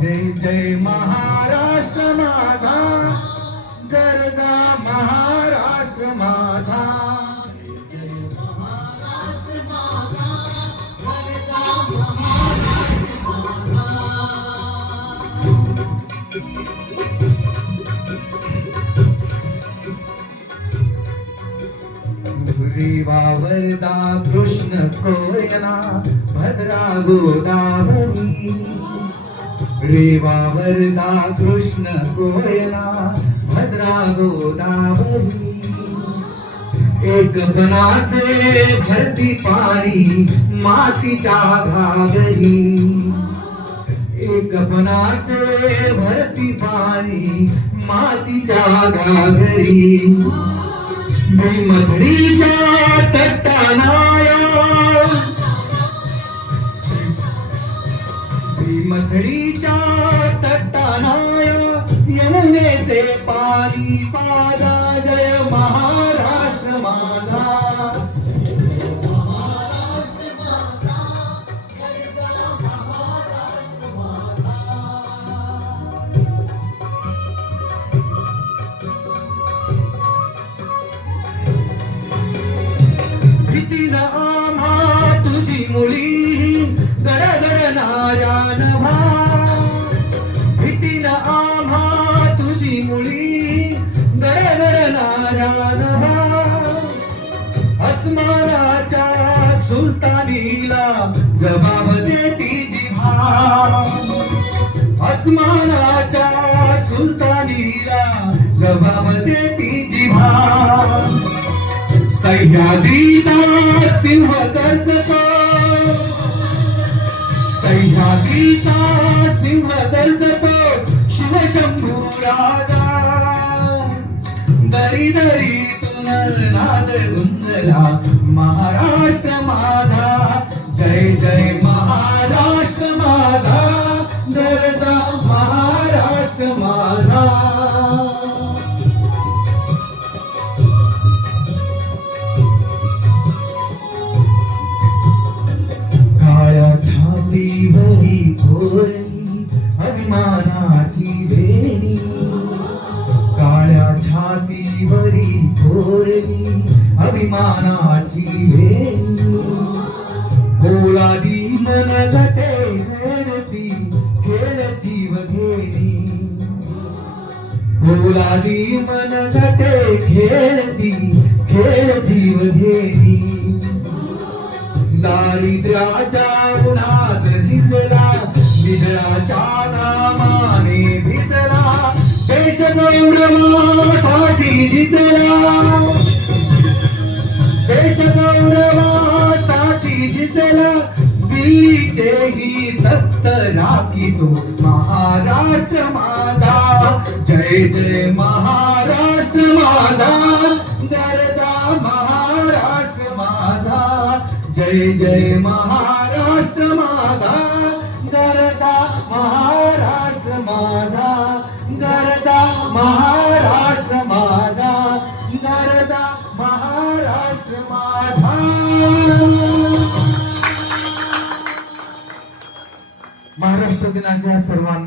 जय जय महाराष्ट्र माझा, गरजा महाराष्ट्र माझा. रेवा वरदा कृष्ण कोयना भद्रा गोदावरी. रेवा वरदा कृष्ण कोयना भद्रा गोदावरी. एक बनाचे भरती पारी मातीच्या घागरी. एक बनाचे भरती पारी मातीच्या घागरी. भीमथडीच्या तटानाया, भीमथडीच्या तटानाया यमुनेचे पाणी पाजा. जय महाराष्ट्र माझा, भीतीन आम्हा तुझी मुली गरगरणाऱ्या नभा. भीतीन आम्हा तुझी मुली गरगरणाऱ्या नभा. अस्मानाच्या सुलतानीला जबाब देती जिव्हा. अस्मानाच्या सुलतानीला जबाब देती जिव्हा. सह्याद्रीचा सिंह गर्जतो, सह्याद्रीचा सिंह गर्जतो शिवशंभू राजा. दरी दरीतून नाद गुंजला महाराष्ट्र माझा. जय जय महाराष्ट्र माझा, गरजा महाराष्ट्र माझा. छातीवरी कोरली अभिमानाची वेणी. काळ्या छातीवरी कोरली अभिमानाची वेणी. पोलादी मन गटे खेळती खेळ जीव घेणी. पोलादी मन गटे खेळती खेळ जीव घेणी. दारिद्र्याच्या उन्हात शिजला, विजयाच्या नामाने भिजला. देश गौरवासाठी जिजला, देश गौरवासाठी जिजला. दिल्लीचेही तख्त राखितो महाराष्ट्र माझा. जय जय महाराष्ट्र माझा, गरजा महाराष्ट्र माझा. जय जय महाराष्ट्र माझा, गरजा महाराष्ट्र माझा. गरजा महाराष्ट्र माझा, गरजा महाराष्ट्र माझा. महाराष्ट्र दिनाच्या सर्वांना